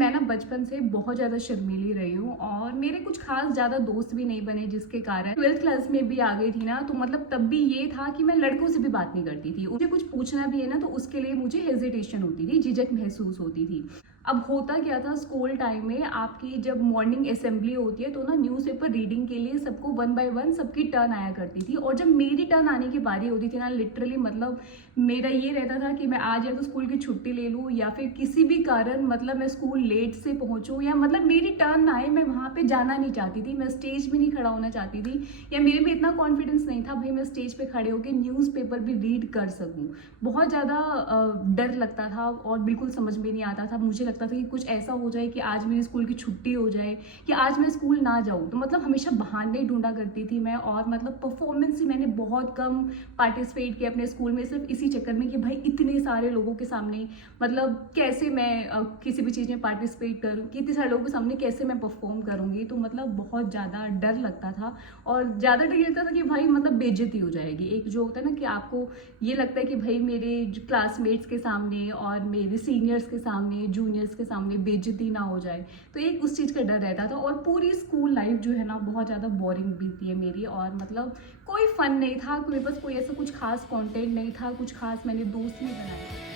मैं ना बचपन से बहुत ज़्यादा शर्मीली रही हूँ और मेरे कुछ खास ज़्यादा दोस्त भी नहीं बने, जिसके कारण 12th क्लास में भी आ गई थी ना, तो मतलब तब भी ये था कि मैं लड़कों से भी बात नहीं करती थी। मुझे कुछ पूछना भी है ना तो उसके लिए मुझे हेजिटेशन होती थी, झिझक महसूस होती थी। अब होता क्या था, स्कूल टाइम में आपकी जब मॉर्निंग असेंबली होती है तो ना न्यूज़पेपर रीडिंग के लिए सबको 1 बाय 1 सबकी टर्न आया करती थी। और जब मेरी टर्न आने की बारी होती थी ना, लिटरली मतलब मेरा ये रहता था कि मैं आज या तो स्कूल की छुट्टी ले लूँ या फिर किसी भी कारण मतलब मैं स्कूल लेट से पहुँचूँ, या मतलब मेरी टर्न आए, मैं वहाँ पे जाना नहीं चाहती थी, मैं स्टेज में नहीं खड़ा होना चाहती थी, या मेरे में इतना कॉन्फिडेंस नहीं था भाई मैं स्टेज पे खड़े होकर न्यूज़पेपर भी रीड कर सकूँ। बहुत ज़्यादा डर लगता था और बिल्कुल समझ में नहीं आता था। मुझे लगता था कि कुछ ऐसा हो जाए कि आज मेरी स्कूल की छुट्टी हो जाए कि आज मैं स्कूल ना जाऊँ, तो मतलब हमेशा बहाने ढूंढा करती थी मैं। और मतलब परफॉर्मेंस ही मैंने बहुत कम पार्टिसिपेट किया अपने स्कूल में, सिर्फ इसी चक्कर में कि भाई इतने सारे लोगों के सामने मतलब कैसे मैं किसी भी चीज़ में पार्टिसिपेट करूँ, कि इतने सारे लोगों के सामने कैसे मैं परफॉर्म करूँगी। तो मतलब बहुत ज़्यादा डर लगता था और ज़्यादा डर लगता था कि भाई मतलब बेइज्जती हो जाएगी। एक जो होता है ना कि आपको ये लगता है कि भाई मेरे क्लासमेट्स के सामने और मेरे सीनियर्स के सामने, जूनियर्स के सामने बेइज्जती ना हो जाए, तो एक उस चीज़ का डर रहता था। और पूरी स्कूल लाइफ जो है ना बहुत ज़्यादा बोरिंग बीती है मेरी, और मतलब कोई फन नहीं था, मेरे पास कोई ऐसा कुछ खास कंटेंट नहीं था, कुछ खास मैंने दोस्त नहीं बनाए।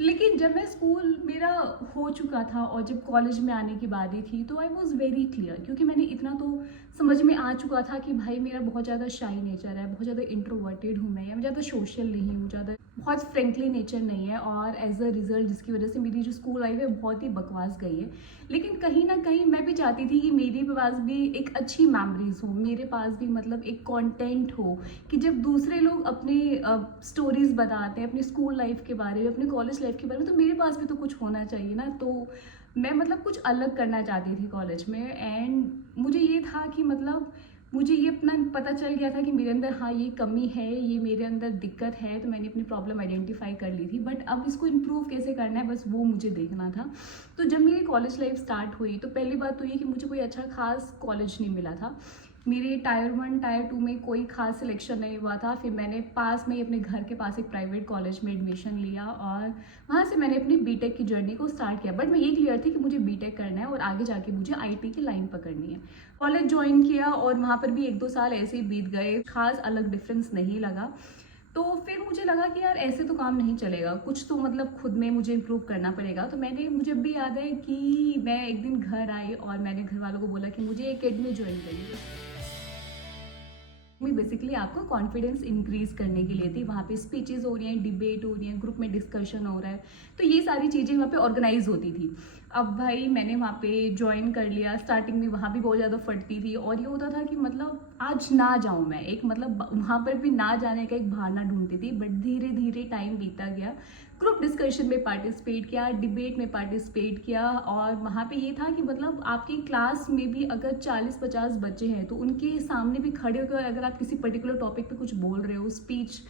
लेकिन जब मैं स्कूल मेरा हो चुका था और जब कॉलेज में आने की बारी थी तो आई वॉज वेरी क्लियर, क्योंकि मैंने इतना तो समझ में आ चुका था कि भाई मेरा बहुत ज़्यादा शाई नेचर है, बहुत ज़्यादा इंट्रोवर्टेड हूँ मैं ज़्यादा सोशल नहीं हूँ, ज़्यादा बहुत फ्रेंकली नेचर नहीं है। और एज अ रिजल्ट जिसकी वजह से मेरी जो स्कूल लाइफ है बहुत ही बकवास गई है। लेकिन कहीं ना कहीं मैं भी चाहती थी कि मेरे पास भी एक अच्छी मेमोरीज हो, मेरे पास भी मतलब एक कंटेंट हो, कि जब दूसरे लोग अपनी स्टोरीज बताते हैं अपनी स्कूल लाइफ के बारे में, अपने कॉलेज लाइफ के बारे में, तो मेरे पास भी तो कुछ होना चाहिए ना। तो मैं मतलब कुछ अलग करना चाहती थी कॉलेज में। एंड मुझे ये था कि मतलब मुझे ये अपना पता चल गया था कि मेरे अंदर हाँ ये कमी है, ये मेरे अंदर दिक्कत है, तो मैंने अपनी प्रॉब्लम आइडेंटिफाई कर ली थी। बट अब इसको इम्प्रूव कैसे करना है बस वो मुझे देखना था। तो जब मेरी कॉलेज लाइफ स्टार्ट हुई तो पहली बात तो ये कि मुझे कोई अच्छा खास कॉलेज नहीं मिला था। मेरे टायर 1 टायर 2 में कोई खास सिलेक्शन नहीं हुआ था। फिर मैंने पास में ही अपने घर के पास एक प्राइवेट कॉलेज में एडमिशन लिया और वहाँ से मैंने अपनी बीटेक की जर्नी को स्टार्ट किया। बट मैं ये क्लियर थी कि मुझे बीटेक करना है और आगे जाके मुझे आईटी की लाइन पकड़नी है। कॉलेज ज्वाइन किया और वहाँ पर भी 1-2 साल ऐसे ही बीत गए, खास अलग डिफरेंस नहीं लगा। तो फिर मुझे लगा कि यार ऐसे तो काम नहीं चलेगा, कुछ तो मतलब खुद में मुझे इम्प्रूव करना पड़ेगा। तो मुझे भी याद है कि मैं एक दिन घर आई और मैंने घर वालों को बोला कि मुझे एकेडमी ज्वाइन करनी है। बेसिकली आपको कॉन्फिडेंस इंक्रीज करने के लिए थी। वहाँ पे स्पीचेस हो रही हैं, डिबेट हो रही है, ग्रुप में डिस्कशन हो रहा है, तो ये सारी चीज़ें वहाँ पे ऑर्गेनाइज होती थी। अब भाई मैंने वहाँ पे ज्वाइन कर लिया। स्टार्टिंग में वहाँ भी बहुत ज़्यादा फटती थी और ये होता था कि मतलब आज ना जाऊँ मैं, एक मतलब वहाँ पर भी ना जाने का एक बहाना ढूंढती थी। बट धीरे धीरे टाइम बीता गया, ग्रुप डिस्कशन में पार्टिसिपेट किया, डिबेट में पार्टिसिपेट किया। और वहाँ पे ये था कि मतलब आपकी क्लास में भी अगर 40-50 बच्चे हैं तो उनके सामने भी खड़े होकर अगर आप किसी पर्टिकुलर टॉपिक पे कुछ बोल रहे हो, स्पीच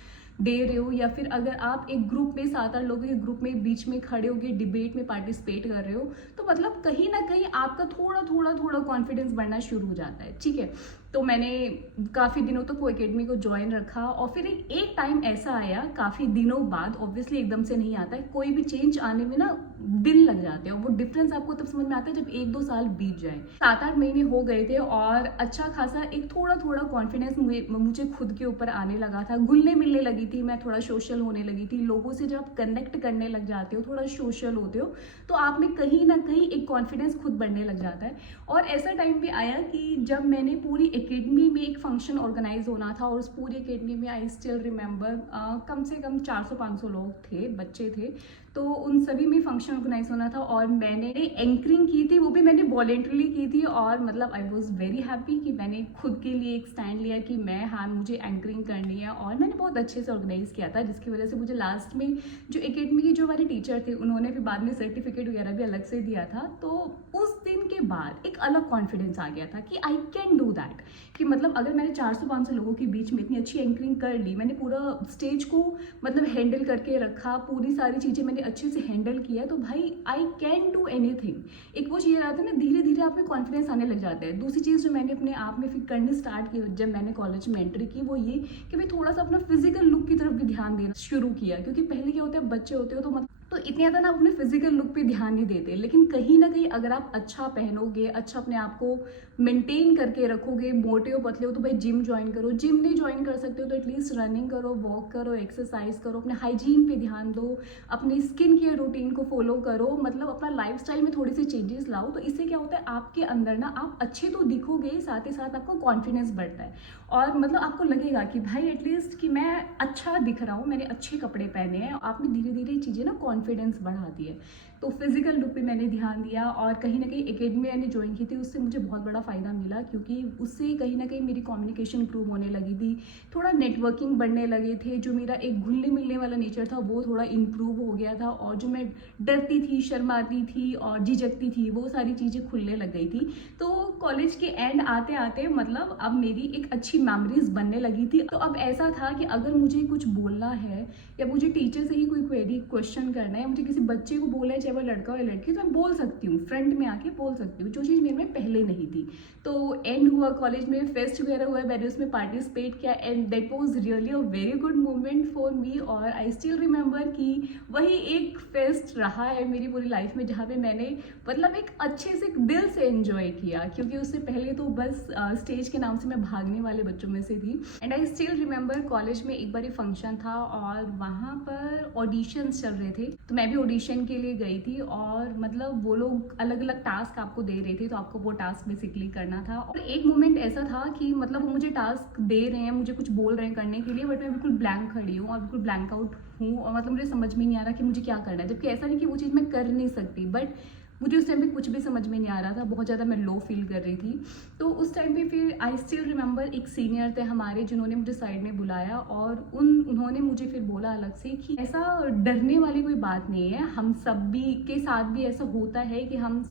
दे रहे हो, या फिर अगर आप एक ग्रुप में 7-8 लोगों के ग्रुप में बीच में खड़े होकर डिबेट में पार्टिसिपेट कर रहे हो, तो मतलब कहीं ना कहीं आपका थोड़ा थोड़ा थोड़ा कॉन्फिडेंस बढ़ना शुरू हो जाता है। ठीक है, तो मैंने काफ़ी दिनों तक वो एकेडमी को ज्वाइन रखा। और फिर एक टाइम ऐसा आया काफ़ी दिनों बाद, ऑब्वियसली एकदम से नहीं आता है, कोई भी चेंज आने में ना दिन लग जाते हैं और वो डिफरेंस आपको तब समझ में आता है जब 1-2 साल बीत जाए। 7-8 महीने हो गए थे और अच्छा खासा एक थोड़ा थोड़ा कॉन्फिडेंस मुझे खुद के ऊपर आने लगा था, घुलने मिलने लगी थी मैं, थोड़ा सोशल होने लगी थी। लोगों से जब कनेक्ट करने लग जाते हो, थोड़ा सोशल होते हो, तो आप में कहीं ना कहीं एक कॉन्फिडेंस खुद बढ़ने लग जाता है। और ऐसा टाइम भी आया कि जब मैंने पूरी एकेडमी में एक फंक्शन ऑर्गेनाइज होना था, और उस पूरी एकेडमी में आई स्टिल रिमेंबर कम से कम 400-500 लोग थे, बच्चे थे, तो उन सभी में फंक्शन ऑर्गेनाइज होना था और मैंने एंकरिंग की थी, वो भी मैंने वॉलेंटरली की थी। और मतलब आई वॉज वेरी हैप्पी कि मैंने खुद के लिए एक स्टैंड लिया कि मैं हाँ मुझे एंकरिंग करनी है, और मैंने बहुत अच्छे से ऑर्गेनाइज किया था, जिसकी वजह से मुझे लास्ट में जो एकेडमी की जो हमारे टीचर थे उन्होंने फिर बाद में सर्टिफिकेट वगैरह भी अलग से दिया था। तो उस दिन के बाद एक अलग कॉन्फिडेंस आ गया था कि आई कैन डू दैट, कि मतलब अगर मैंने 400-500 लोगों के बीच में इतनी अच्छी एंकरिंग कर ली, मैंने पूरा स्टेज को मतलब हैंडल करके रखा, पूरी सारी चीज़ें मैंने अच्छे से हैंडल किया, तो भाई आई कैन डू एनीथिंग। एक वो चीज़ आता है ना, धीरे धीरे आप में कॉन्फिडेंस आने लग जाता है। दूसरी चीज़ जो मैंने अपने आप में फिर करनी स्टार्ट की जब मैंने कॉलेज में एंट्री की, वो ये कि मैं थोड़ा सा अपना फिजिकल लुक की तरफ भी ध्यान देना शुरू किया। क्योंकि पहले क्या होता है, बच्चे होते हो तो मतलब तो इतने ज़्यादा ना अपने फिजिकल लुक पे ध्यान नहीं देते, लेकिन कहीं ना कहीं अगर आप अच्छा पहनोगे, अच्छा अपने आप को मेंटेन करके रखोगे, मोटे हो पतले हो तो भाई जिम ज्वाइन करो, जिम नहीं ज्वाइन कर सकते हो तो एटलीस्ट रनिंग करो, वॉक करो, एक्सरसाइज करो, अपने हाइजीन पे ध्यान दो, अपनी स्किन केयर रूटीन को फॉलो करो, मतलब अपना लाइफस्टाइल में थोड़ी सी चेंजेस लाओ। तो इससे क्या होता है, आपके अंदर ना आप अच्छे तो दिखोगे, साथ ही साथ आपका कॉन्फिडेंस बढ़ता है और मतलब आपको लगेगा कि भाई एटलीस्ट कि मैं अच्छा दिख रहा हूँ, मैंने अच्छे कपड़े पहने हैं। आप में धीरे धीरे चीज़ें ना कॉन्फिडेंस बढ़ाती है। तो फिजिकल लुक पे मैंने ध्यान दिया और कहीं ना कहीं एकेडमी मैंने ज्वाइन की थी, उससे मुझे बहुत बड़ा फ़ायदा मिला क्योंकि उससे कहीं ना कहीं मेरी कम्युनिकेशन इंप्रूव होने लगी थी, थोड़ा नेटवर्किंग बढ़ने लगे थे, जो मेरा एक घुलने मिलने वाला नेचर था वो थोड़ा इम्प्रूव हो गया था और जो मैं डरती थी, शर्माती थी और झिझकती थी, वो सारी चीज़ें खुलने लग गई थी। तो कॉलेज के एंड आते आते मतलब अब मेरी एक अच्छी मेमोरीज बनने लगी थी। तो अब ऐसा था कि अगर मुझे कुछ बोलना है या मुझे टीचर से ही कोई क्वेरी क्वेश्चन करना है या मुझे किसी बच्चे को बोलना है, चाहे वो लड़का हो या लड़की, तो मैं बोल सकती हूँ, फ्रंट में आके बोल सकती हूँ, जो चीज़ मेरे में पहले नहीं थी। तो एंड हुआ कॉलेज में, फेस्ट वगैरह हुआ, मैंने उसमें पार्टिसिपेट किया and that was really a very good moment for me. और आई स्टिल रिमेंबर कि वही एक फेस्ट रहा है मेरी पूरी लाइफ में जहाँ पे मैंने मतलब एक अच्छे से दिल से एंजॉय किया, क्योंकि उससे पहले तो बस स्टेज के नाम से मैं भागने वाले बच्चों में से थी। And I still remember college में एक बार फंक्शन था और वहाँ पर ऑडिशंस चल रहे थे, तो मैं भी ऑडिशन के लिए गई थी और मतलब वो लोग अलग अलग टास्क आपको दे रहे थे, तो आपको वो टास्क बेसिकली करना था। और एक मोमेंट ऐसा था कि मतलब वो मुझे टास्क दे रहे हैं, मुझे कुछ बोल रहे हैं करने के लिए, बट मैं बिल्कुल ब्लैंक खड़ी हूँ और बिल्कुल ब्लैंक आउट हूँ और मतलब मुझे समझ में नहीं आ रहा कि मुझे क्या करना है, जबकि ऐसा नहीं कि वो चीज़ मैं कर नहीं सकती, बट मुझे उस टाइम पे कुछ भी समझ में नहीं आ रहा था, बहुत ज़्यादा मैं लो फील कर रही थी। तो उस टाइम पे फिर आई स्टिल रिमेंबर एक सीनियर थे हमारे जिन्होंने मुझे साइड में बुलाया और उन्होंने मुझे फिर बोला अलग से कि ऐसा डरने वाली कोई बात नहीं है, हम सब भी के साथ भी ऐसा होता है कि हम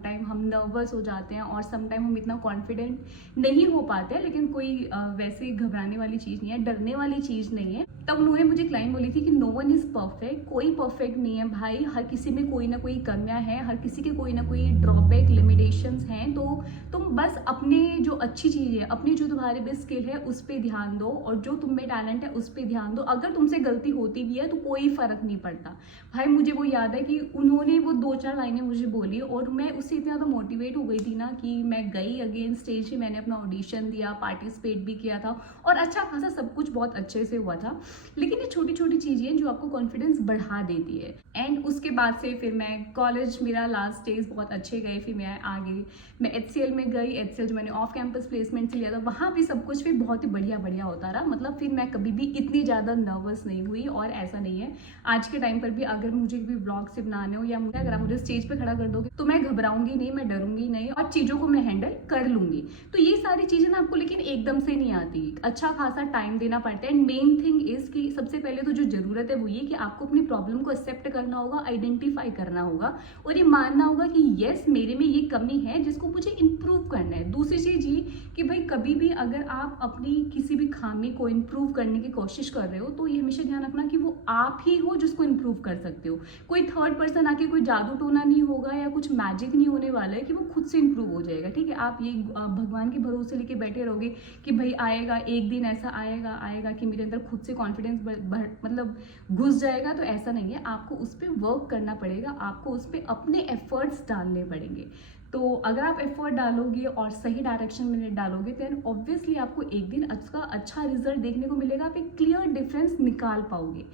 नर्वस हो जाते हैं और सम टाइम हम इतना कॉन्फिडेंट नहीं हो पाते, लेकिन कोई वैसे घबराने वाली चीज़ नहीं है, डरने वाली चीज़ नहीं है। तब उन्होंने मुझे क्लाइम बोली थी कि नो वन इज़ परफेक्ट, कोई परफेक्ट नहीं है भाई, हर किसी में कोई ना कोई कमियां हैं, हर किसी के कोई ना कोई ड्रॉबैक लिमिटेशंस हैं। तो तुम बस अपने जो अच्छी चीज़ है, अपनी जो तुम्हारे में स्किल है उस पर ध्यान दो और जो तुम में टैलेंट है उस पर ध्यान दो। अगर तुमसे गलती होती भी है तो कोई फ़र्क नहीं पड़ता। भाई मुझे वो याद है कि उन्होंने वो 2-4 लाइनें मुझे बोली और मैं उससे इतना ज़्यादा मोटिवेट हो गई थी ना कि मैं गई अगेन स्टेज पे, मैंने अपना ऑडिशन दिया, पार्टिसिपेट भी किया था और अच्छा खासा सब कुछ बहुत अच्छे से हुआ था। लेकिन ये छोटी छोटी चीज़ें जो आपको कॉन्फिडेंस बढ़ा देती है। एंड उसके बाद से फिर मैं कॉलेज, मेरा लास्ट डेज बहुत अच्छे गए, फिर मैं आगे मैं HCL में गई। HCL जो मैंने ऑफ कैंपस प्लेसमेंट से लिया था, वहाँ भी सब कुछ फिर बहुत ही बढ़िया बढ़िया होता रहा। मतलब फिर मैं कभी भी इतनी ज़्यादा नर्वस नहीं हुई और ऐसा नहीं है आज के टाइम पर भी अगर मुझे भी ब्लॉग से बनाने हो या मुझे अगर आप मुझे स्टेज पर खड़ा कर दोगे तो मैं घबराऊंगी नहीं, मैं डरूंगी नहीं और चीज़ों को मैं हैंडल कर लूंगी। तो ये सारी चीज़ें ना आपको लेकिन एकदम से नहीं आती, अच्छा खासा टाइम देना पड़ता है। एंड मेन थिंग इज़ कि सबसे पहले तो जो ज़रूरत है वो ये कि आपको अपनी प्रॉब्लम को एक्सेप्ट करना होगा, आइडेंटिफाई करना होगा और ये मानना होगा कि येस मेरे में ये कमी है जिसको मुझे इम्प्रूव करना है। दूसरी चीज़ ये कि भाई कभी भी अगर आप अपनी किसी भी खामी को इम्प्रूव करने की कोशिश कर रहे हो तो ये हमेशा ध्यान रखना कि वो आप ही हो जिसको इम्प्रूव कर सकते हो। कोई थर्ड पर्सन आके कोई जादू टोना नहीं होगा या कुछ मैजिक नहीं होने वाला है कि वो खुद से इम्प्रूव हो जाएगा। ठीक है, आप ये भगवान के भरोसे लेके बैठे रहोगे कि भाई आएगा एक दिन, ऐसा आएगा कि मेरे अंदर खुद से कॉन्फिडेंस मतलब घुस जाएगा, तो ऐसा नहीं है। आपको उस पर वर्क करना पड़ेगा, आपको उस पर अपने एफर्ट्स डालने पड़ेंगे। तो अगर आप एफर्ट डालोगे और सही डायरेक्शन में डालोगे देन ऑब्वियसली आपको एक दिन उसका अच्छा रिजल्ट देखने को मिलेगा, आप एक क्लियर डिफरेंस निकाल पाओगे।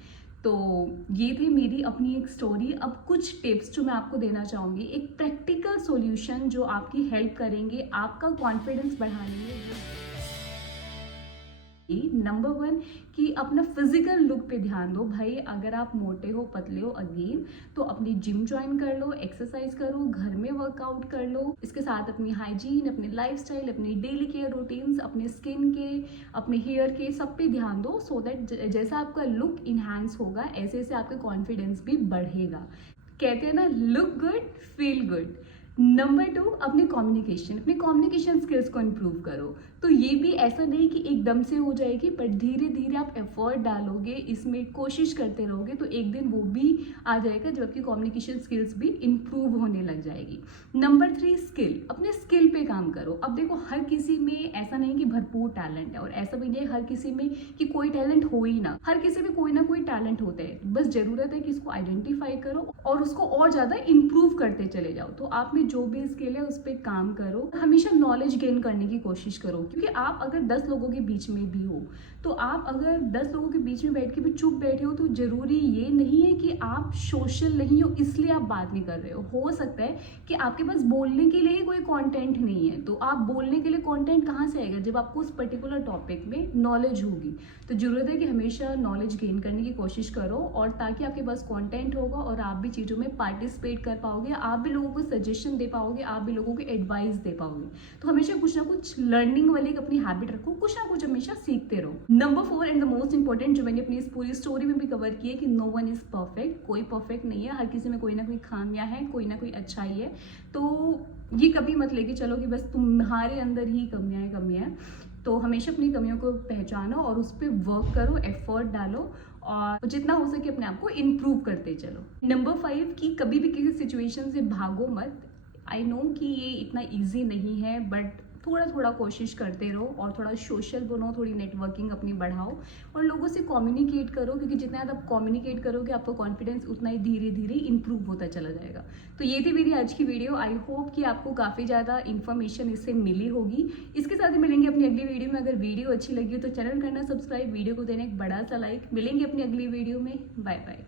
तो ये थी मेरी अपनी एक स्टोरी। अब कुछ टिप्स जो मैं आपको देना चाहूँगी, एक प्रैक्टिकल सॉल्यूशन जो आपकी हेल्प करेंगे आपका कॉन्फिडेंस बढ़ाने में। नंबर 1 कि अपना फिजिकल लुक पे ध्यान दो। भाई अगर आप मोटे हो, पतले हो, अगेन तो अपनी जिम ज्वाइन कर लो, एक्सरसाइज करो, घर में वर्कआउट कर लो। इसके साथ अपनी हाइजीन, अपनी लाइफस्टाइल, अपनी डेली केयर रूटीन्स, अपने स्किन के, अपने हेयर के, सब पे ध्यान दो सो दैट जैसा आपका लुक इन्हांस होगा ऐसे ऐसे आपका कॉन्फिडेंस भी बढ़ेगा। कहते हैं ना, look good feel good. Number 2, अपने कम्युनिकेशन स्किल्स को इम्प्रूव करो। तो ये भी ऐसा नहीं कि एकदम से हो जाएगी, बट धीरे धीरे आप एफर्ट डालोगे, इसमें कोशिश करते रहोगे तो एक दिन वो भी आ जाएगा जब आपकी कम्युनिकेशन स्किल्स भी इम्प्रूव होने लग जाएगी। नंबर 3, स्किल, अपने स्किल पे काम करो। अब देखो, हर किसी में ऐसा नहीं कि भरपूर टैलेंट है, और ऐसा भी नहीं हर किसी में कि कोई टैलेंट हो ही ना, हर किसी में कोई ना कोई टैलेंट होता है। बस जरूरत है कि इसको आइडेंटिफाई करो और उसको और ज्यादा इम्प्रूव करते चले जाओ। तो आप में जो भी स्किल है उस पर काम करो, हमेशा नॉलेज गेन करने की कोशिश करो, क्योंकि आप अगर 10 लोगों के बीच में भी हो, तो आप अगर 10 लोगों के बीच में बैठ के भी चुप बैठे हो, तो जरूरी ये नहीं है कि आप सोशल नहीं हो इसलिए आप बात नहीं कर रहे हो सकता है कि आपके पास बोलने के लिए कोई कंटेंट नहीं है। तो आप बोलने के लिए कंटेंट कहाँ से आएगा? जब आपको उस पर्टिकुलर टॉपिक में नॉलेज होगी। तो जरूरत है कि हमेशा नॉलेज गेन करने की कोशिश करो, और ताकि आपके पास कंटेंट होगा और आप भी चीज़ों में पार्टिसिपेट कर पाओगे, आप भी लोगों को सजेशन दे पाओगे, आप भी लोगों को एडवाइस दे पाओगे। तो हमेशा कुछ ना कुछ लर्निंग वाली एक अपनी हैबिट रखो, कुछ ना कुछ हमेशा सीखते रहो। Number 4 and the most important, जो मैंने अपनी इस पूरी स्टोरी में भी कवर की है, कि नो वन इज परफेक्ट, कोई परफेक्ट नहीं है, हर किसी में कोई ना कोई खामियां है, कोई ना कोई अच्छाई है। तो ये कभी मत लेके चलो कि बस तुम्हारे अंदर ही कमियां हैं। तो हमेशा अपनी कमियों को पहचानो और उस पर वर्क करो, एफर्ट डालो, और जितना हो सके अपने आप को इम्प्रूव करते चलो। नंबर 5, कि कभी भी किसी सिचुएशन से भागो मत। आई नो कि ये इतना ईजी नहीं है, बट थोड़ा थोड़ा कोशिश करते रहो और थोड़ा सोशल बनो, थोड़ी नेटवर्किंग अपनी बढ़ाओ और लोगों से कम्युनिकेट करो, क्योंकि जितना ज़्यादा आप कम्युनिकेट करोगे आपका कॉन्फिडेंस उतना ही धीरे धीरे इंप्रूव होता चला जाएगा। तो ये थी मेरी आज की वीडियो। आई होप कि आपको काफ़ी ज़्यादा इन्फॉर्मेशन इससे मिली होगी। इसके साथ ही मिलेंगे अपनी अगली वीडियो में। अगर वीडियो अच्छी लगी तो चैनल करना सब्सक्राइब, वीडियो को देना एक बड़ा सा लाइक। मिलेंगे अपनी अगली वीडियो में। Bye bye.